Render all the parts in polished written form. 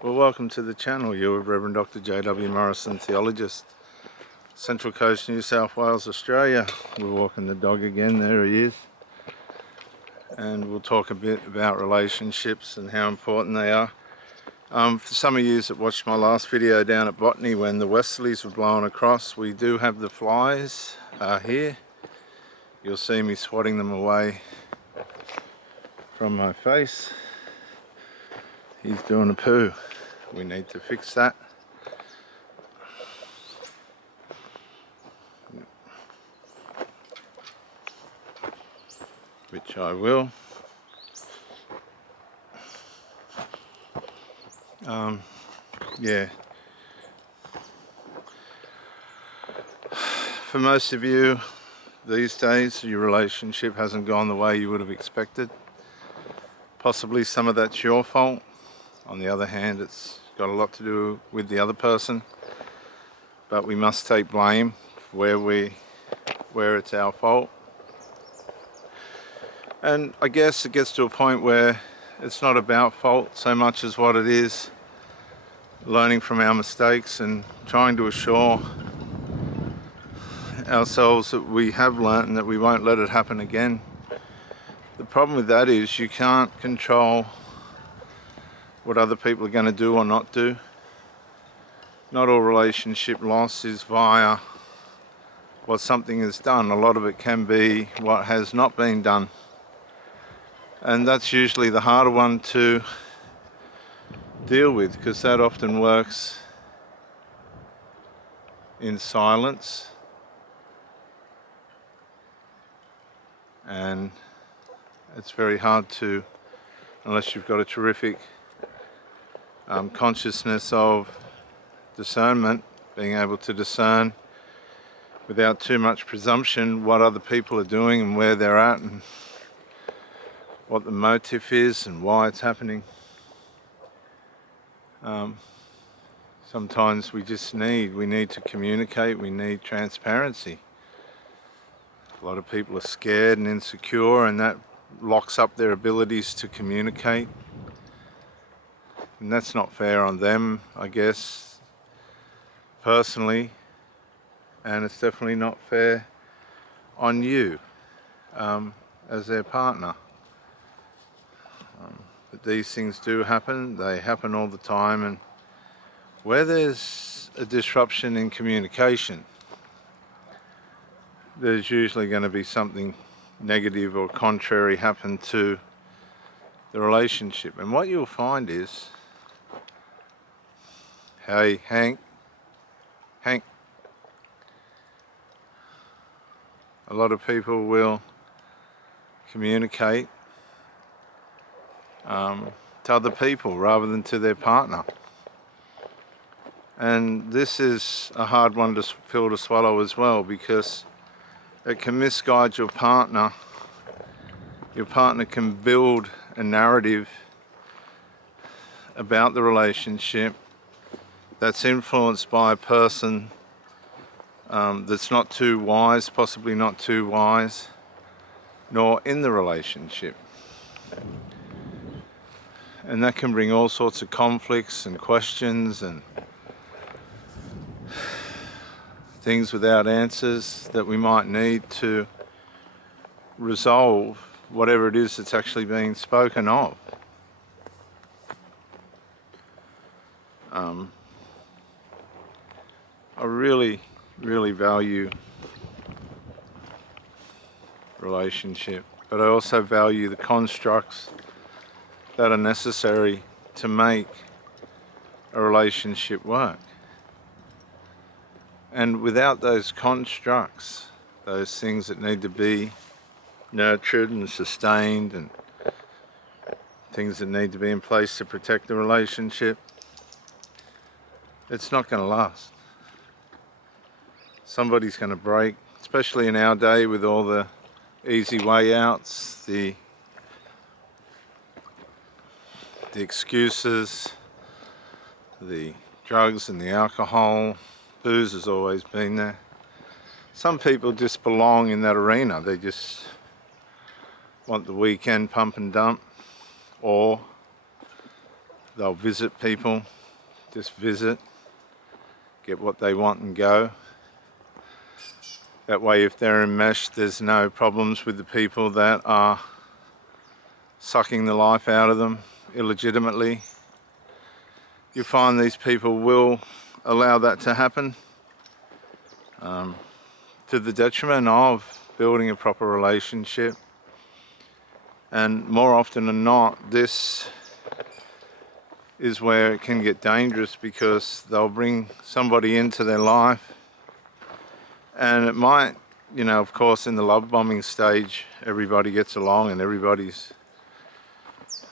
Well, welcome to the channel. You're Reverend Dr. J.W. Morrison, theologist, Central Coast, New South Wales, Australia. We're walking the dog again, there he is. And we'll talk a bit about relationships and how important they are. For some of you that watched my last video down at Botany when the westerlies were blowing across, we do have the flies here. You'll see me swatting them away from my face. He's doing a poo. We need to fix that. Which I will. Yeah. For most of you these days, your relationship hasn't gone the way you would have expected. Possibly some of that's your fault. On the other hand, it's got a lot to do with the other person. But we must take blame where it's our fault. And I guess it gets to a point where it's not about fault so much as what it is learning from our mistakes and trying to assure ourselves that we have learnt and that we won't let it happen again. The problem with that is you can't control what other people are going to do or not do. Not all relationship loss is via what something is done. A lot of it can be what has not been done. And that's usually the harder one to deal with, because that often works in silence. And it's very hard to, unless you've got a terrific consciousness of discernment, being able to discern without too much presumption what other people are doing and where they're at and what the motive is and why it's happening. Sometimes we need to communicate, we need transparency. A lot of people are scared and insecure, and that locks up their abilities to communicate. And that's not fair on them, I guess, personally. And it's definitely not fair on you as their partner. But these things do happen, they happen all the time, and where there's a disruption in communication, there's usually going to be something negative or contrary happen to the relationship. And what you'll find is, hey, Hank, a lot of people will communicate to other people rather than to their partner. And this is a hard one to pill to swallow as well, because it can misguide your partner. Your partner can build a narrative about the relationship that's influenced by a person that's not too wise, possibly not too wise, nor in the relationship. And that can bring all sorts of conflicts and questions and things without answers that we might need to resolve whatever it is that's actually being spoken of. I really value relationship, but I also value the constructs that are necessary to make a relationship work. And without those constructs, those things that need to be nurtured and sustained and things that need to be in place to protect the relationship, it's not going to last. Somebody's going to break, especially in our day with all the easy way outs, the excuses, the drugs and the alcohol. Booze has always been there. Some people just belong in that arena. They just want the weekend pump and dump, or they'll visit people, just visit, get what they want and go. That way, if they're enmeshed, there's no problems with the people that are sucking the life out of them illegitimately. You find these people will allow that to happen, to the detriment of building a proper relationship. And more often than not, this is where it can get dangerous, because they'll bring somebody into their life, and it might, you know, of course, in the love bombing stage, everybody gets along and everybody's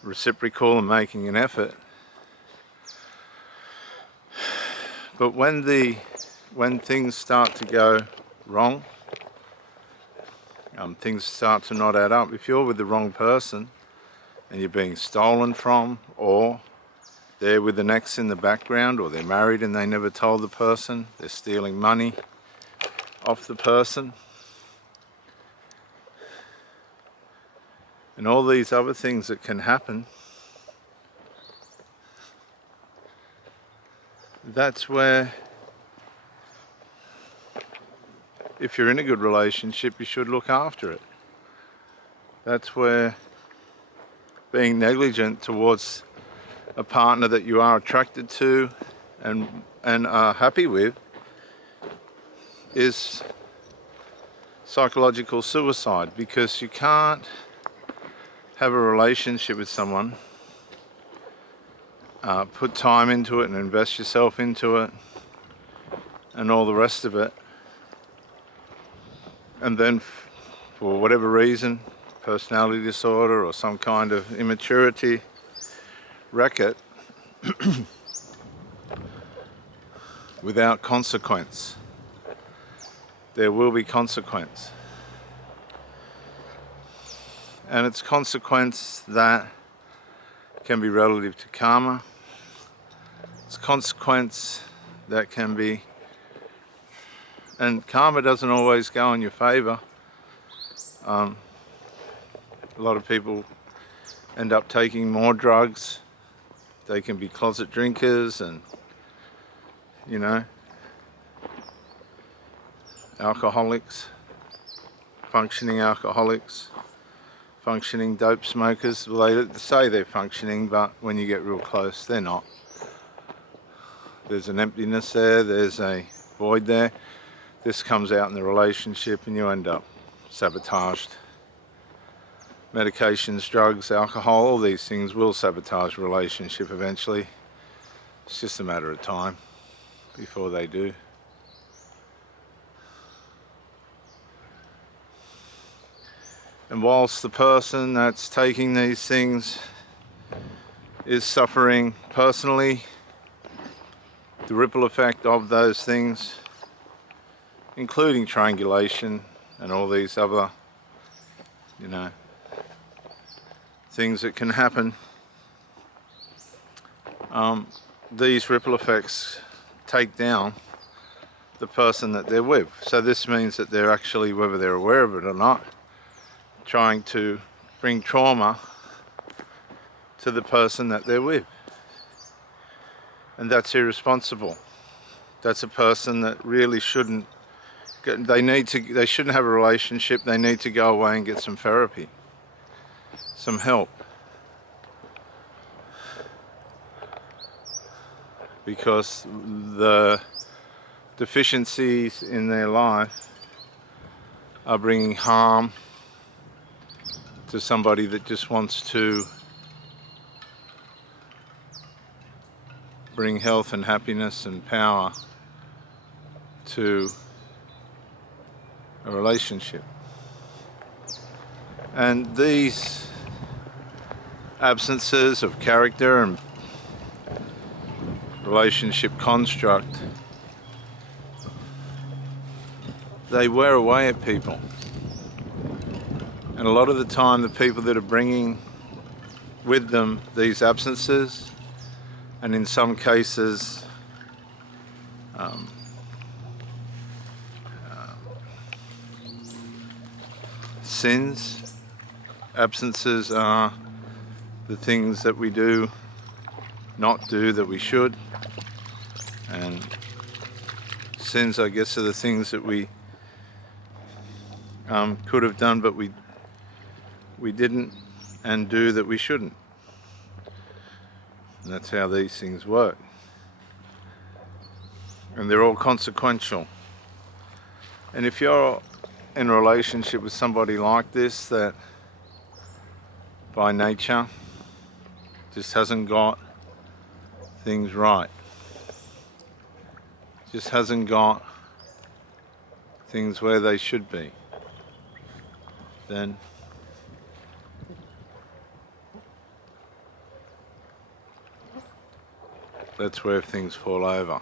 reciprocal and making an effort. But when things start to go wrong, things start to not add up. If you're with the wrong person and you're being stolen from, or they're with an ex in the background, or they're married and they never told the person, they're stealing money off the person, and all these other things that can happen, that's where, if you're in a good relationship, you should look after it. That's where being negligent towards a partner that you are attracted to and are happy with is psychological suicide, because you can't have a relationship with someone, put time into it and invest yourself into it and all the rest of it, and then for whatever reason, personality disorder or some kind of immaturity, wreck it without consequence. There will be consequence, and it's consequence that can be relative to karma. It's consequence that can be, and karma doesn't always go in your favor. A lot of people end up taking more drugs. They can be closet drinkers and, you know, alcoholics, functioning dope smokers. Well, they say they're functioning, but when you get real close, they're not. There's an emptiness there, there's a void there. This comes out in the relationship and you end up sabotaged. Medications, drugs, alcohol, all these things will sabotage a relationship eventually. It's just a matter of time before they do. And whilst the person that's taking these things is suffering personally, the ripple effect of those things, including triangulation and all these other, you know, things that can happen, these ripple effects take down the person that they're with. So this means that they're actually, whether they're aware of it or not, trying to bring trauma to the person that they're with. And that's irresponsible. That's a person that really shouldn't, they shouldn't have a relationship. They need to go away and get some therapy, some help. Because the deficiencies in their life are bringing harm to somebody that just wants to bring health and happiness and power to a relationship. And these absences of character and relationship construct, they wear away at people. And a lot of the time, the people that are bringing with them these absences, and in some cases sins. Absences are the things that we do not do that we should, and sins, I guess, are the things that we could have done but we didn't, and do that we shouldn't. And that's how these things work, and they're all consequential. And if you're in a relationship with somebody like this that by nature just hasn't got things right, just hasn't got things where they should be, then that's where things fall over.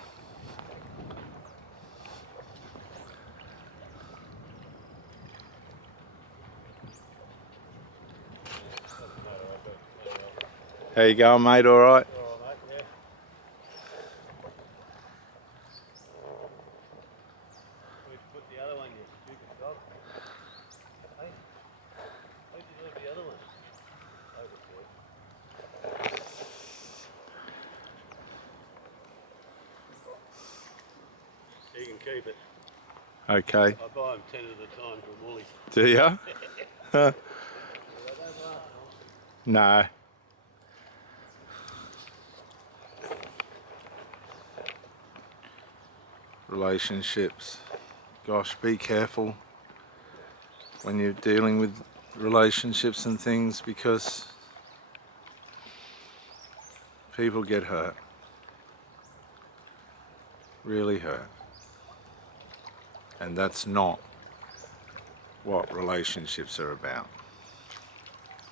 How you going, mate? All right? All right, mate, yeah. We put the other one, you stupid dog. Hey, where'd you leave the other one? Over there. You can keep it. Okay. I buy them 10 at a time from Woolies. Do ya? They don't last long. No. Relationships. Gosh, be careful when you're dealing with relationships and things, because people get hurt. Really hurt. And that's not what relationships are about.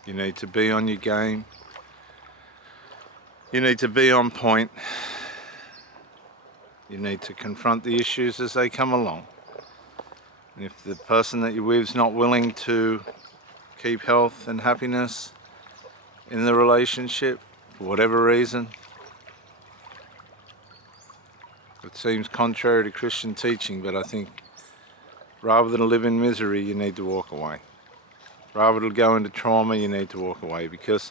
You need to be on your game. You need to be on point. You need to confront the issues as they come along. And if the person that you're with is not willing to keep health and happiness in the relationship, for whatever reason, it seems contrary to Christian teaching, but I think rather than live in misery, you need to walk away. Rather than go into trauma, you need to walk away, because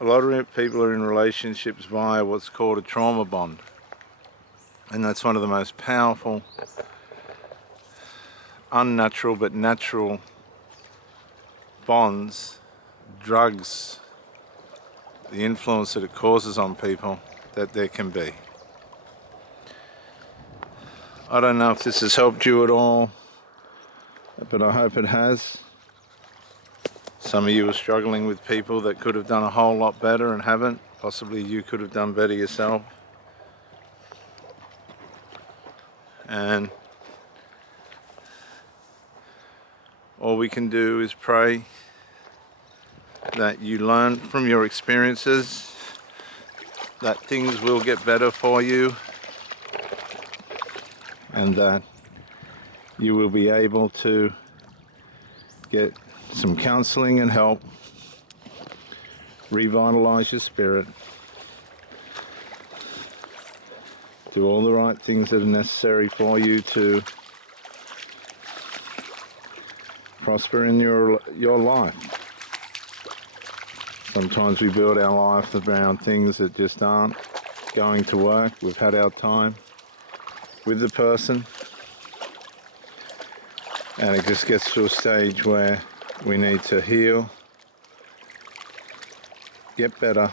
a lot of people are in relationships via what's called a trauma bond. And that's one of the most powerful, unnatural but natural bonds, drugs, the influence that it causes on people that there can be. I don't know if this has helped you at all, but I hope it has. Some of you are struggling with people that could have done a whole lot better and haven't. Possibly you could have done better yourself. And all we can do is pray that you learn from your experiences, that things will get better for you, and that you will be able to get some counseling and help, revitalize your spirit, do all the right things that are necessary for you to prosper in your life. Sometimes we build our life around things that just aren't going to work. We've had our time with the person, and it just gets to a stage where we need to heal, get better,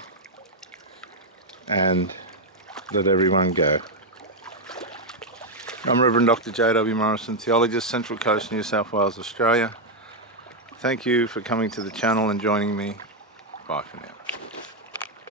and let everyone go. I'm Reverend Dr. J.W. Morrison, theologist, Central Coast, New South Wales, Australia. Thank you for coming to the channel and joining me. Bye for now.